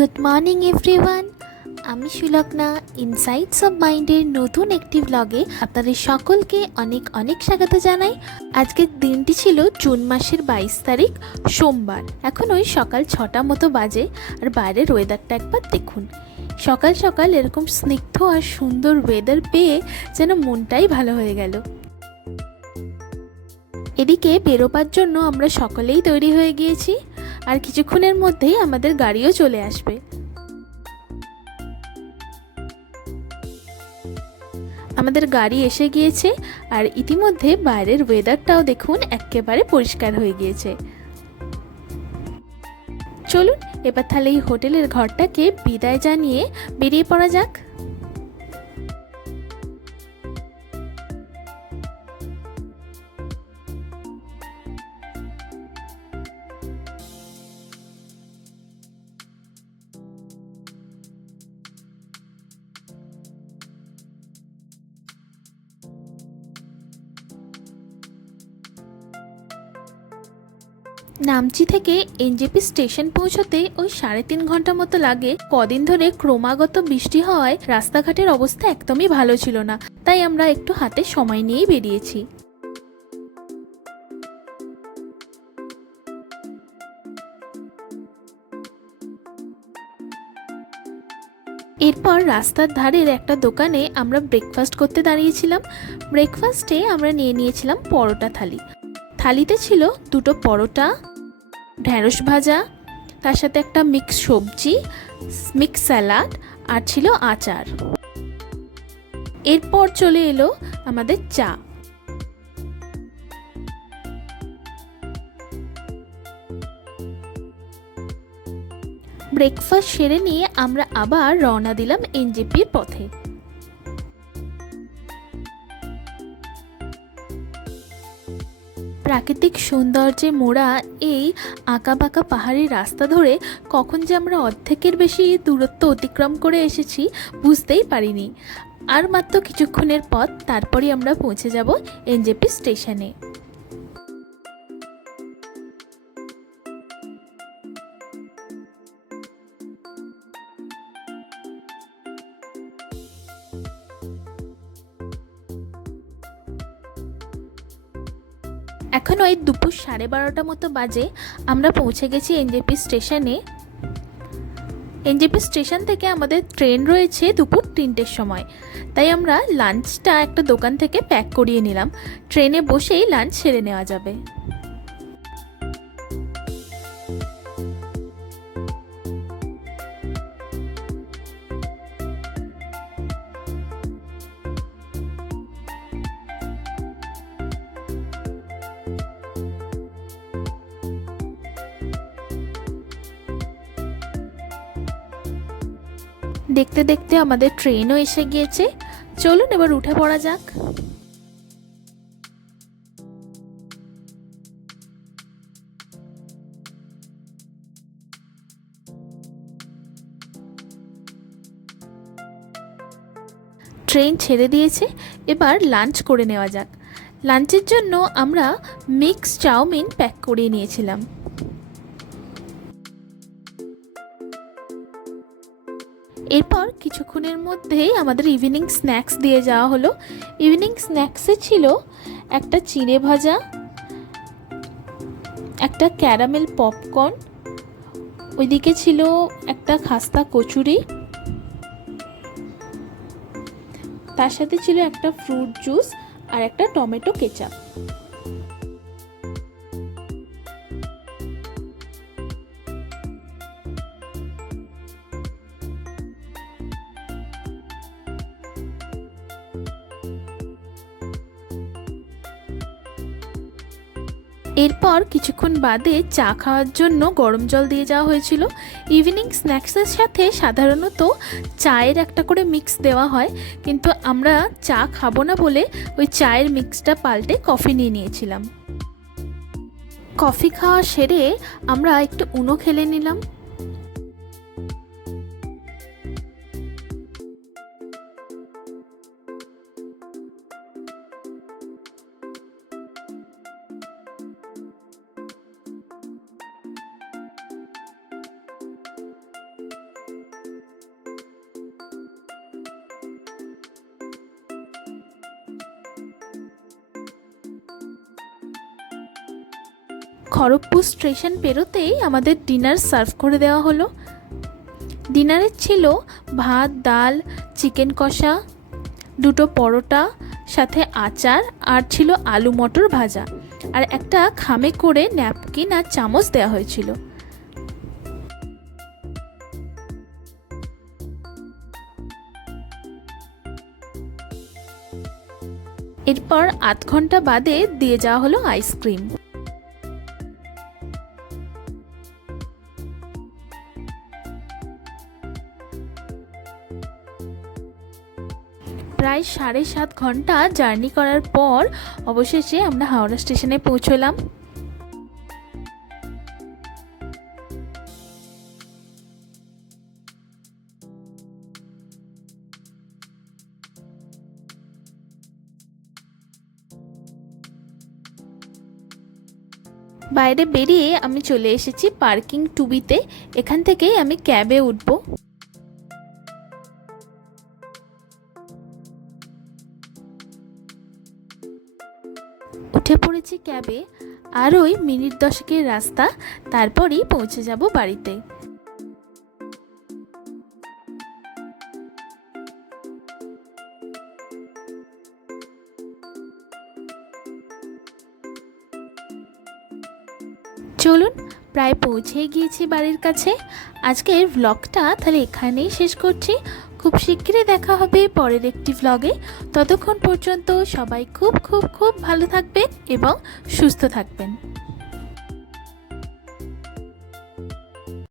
Good morning everyone, আমি Sulagna. Insights of মাইন্ডের নতুন একটি ব্লগে আপনাদের সকলকে অনেক অনেক স্বাগত জানাই। আজকের দিনটি ছিল জুন মাসের 22 তারিখ, সোমবার। এখন ওই সকাল 6টা মতো বাজে, আর বাইরের ওয়েদারটা একবার দেখুন। সকাল সকাল এরকম স্নিগ্ধ আর সুন্দর ওয়েদার পেয়ে যেন মনটাই ভালো হয়ে গেল। এদিকে বেরোবার জন্য আমরা সকলেই তৈরি হয়ে গিয়েছি, আর কিছুক্ষণের মধ্যেই আমাদের গাড়িও চলে আসবে। আমাদের গাড়ি এসে গিয়েছে, আর ইতিমধ্যে বাইরের ওয়েদারটাও দেখুন একেবারে পরিষ্কার হয়ে গিয়েছে। চলুন এবার তাহলে এই হোটেলের ঘরটাকে বিদায় জানিয়ে বেরিয়ে পড়া যাক। নামচি থেকে এনজেপি স্টেশন পৌঁছতে ওই 3.5 ঘন্টা মতো লাগে। কদিন ধরে ক্রমাগত বৃষ্টি হওয়ায় রাস্তাঘাটের অবস্থা একদমই ভালো ছিল না, তাই আমরা একটু হাতে সময় নিয়েই বেরিয়েছি। এরপর রাস্তার ধারের একটা দোকানে আমরা ব্রেকফাস্ট করতে দাঁড়িয়েছিলাম। ব্রেকফাস্টে আমরা নিয়েছিলাম পরোটা থালি। থালিতে ছিল 2টো পরোটা, ঢ্যাঁড়স ভাজা, তার সাথে একটা মিক্স সবজি, মিক্স স্যালাড, আর ছিল আচার। এরপর চলে এলো আমাদের চা। ব্রেকফাস্ট সেরে নিয়ে আমরা আবার রওনা দিলাম এনজেপির পথে। প্রাকৃতিক সৌন্দর্যে মোড়া এই আঁকাবাঁকা পাহাড়ি রাস্তা ধরে কখন যে আমরা অর্ধেকের বেশি দূরত্ব অতিক্রম করে এসেছি বুঝতেই পারিনি। আর মাত্র কিছুক্ষণের পথ, তারপরই আমরা পৌঁছে যাব এনজেপি স্টেশনে। এখন ওই দুপুর 12:30 মতো বাজে, আমরা পৌঁছে গেছি এনজেপি স্টেশনে। এনজেপি স্টেশন থেকে আমাদের ট্রেন রয়েছে দুপুর 3টের সময়, তাই আমরা লাঞ্চটা একটা দোকান থেকে প্যাক করিয়ে নিলাম। ট্রেনে বসেই লাঞ্চ সেরে নেওয়া যাবে। দেখতে দেখতে আমাদের ট্রেনও এসে গিয়েছে। চলুন এবার উঠে পড়া যাক। ট্রেন ছেড়ে দিয়েছে, এবার লাঞ্চ করে নেওয়া যাক। লাঞ্চের জন্য আমরা মিক্স চাউমিন প্যাক করিয়ে নিয়েছিলাম। এরপর কিছুক্ষণের মধ্যেই আমাদের ইভিনিং স্ন্যাক্স দিয়ে যাওয়া হলো। ইভিনিং স্ন্যাক্সে ছিল একটা চিড়ে ভাজা, একটা ক্যারামেল পপকর্ন, ওইদিকে ছিল একটা খাস্তা কচুরি, তার সাথে ছিল একটা ফ্রুট জুস আর একটা টমেটো কেচাপ। এরপর কিছুক্ষণ বাদে চা খাওয়ার জন্য গরম জল দিয়ে যাওয়া হয়েছিল। ইভিনিং স্ন্যাক্সের সাথে সাধারণত চায়ের একটা করে মিক্স দেওয়া হয়, কিন্তু আমরা চা খাবো না বলে ওই চায়ের মিক্সটা পাল্টে কফি নিয়ে নিয়েছিলাম। কফি খাওয়া সেরে আমরা একটু উনো খেলে নিলাম। খড়গপুর স্টেশন পেরোতেই আমাদের ডিনার সার্ভ করে দেওয়া হলো। ডিনারে ছিল ভাত, ডাল, চিকেন কষা, 2টো পরোটা, সাথে আচার, আর ছিল আলু মটর ভাজা, আর একটা খামে করে ন্যাপকিন আর চামচ দেওয়া হয়েছিল। এরপর আধ ঘন্টা বাদে দিয়ে যাওয়া হলো আইসক্রিম। প্রায় 7.5 ঘন্টা জার্নি করার পর অবশেষে আমরা হাওড়া স্টেশনে পৌঁছলাম। বাইরে বেরিয়ে আমি চলে এসেছি পার্কিং টুবিতে। এখান থেকেই আমি ক্যাবে উঠবো। উঠে পড়েছি ক্যাবে, আর ওই মিনিট 10-এর রাস্তা, তারপরই পৌঁছে যাব বাড়িতে। চলুন, প্রায় পৌঁছে গিয়েছি বাড়ির কাছে। আজকের ভ্লগটা তাহলে এখানেই শেষ করছি। খুব শিগগিরই দেখা হবে পরের একটি ভ্লগে। ততক্ষণ পর্যন্ত সবাই খুব খুব খুব ভালো থাকবেন এবং সুস্থ থাকবেন।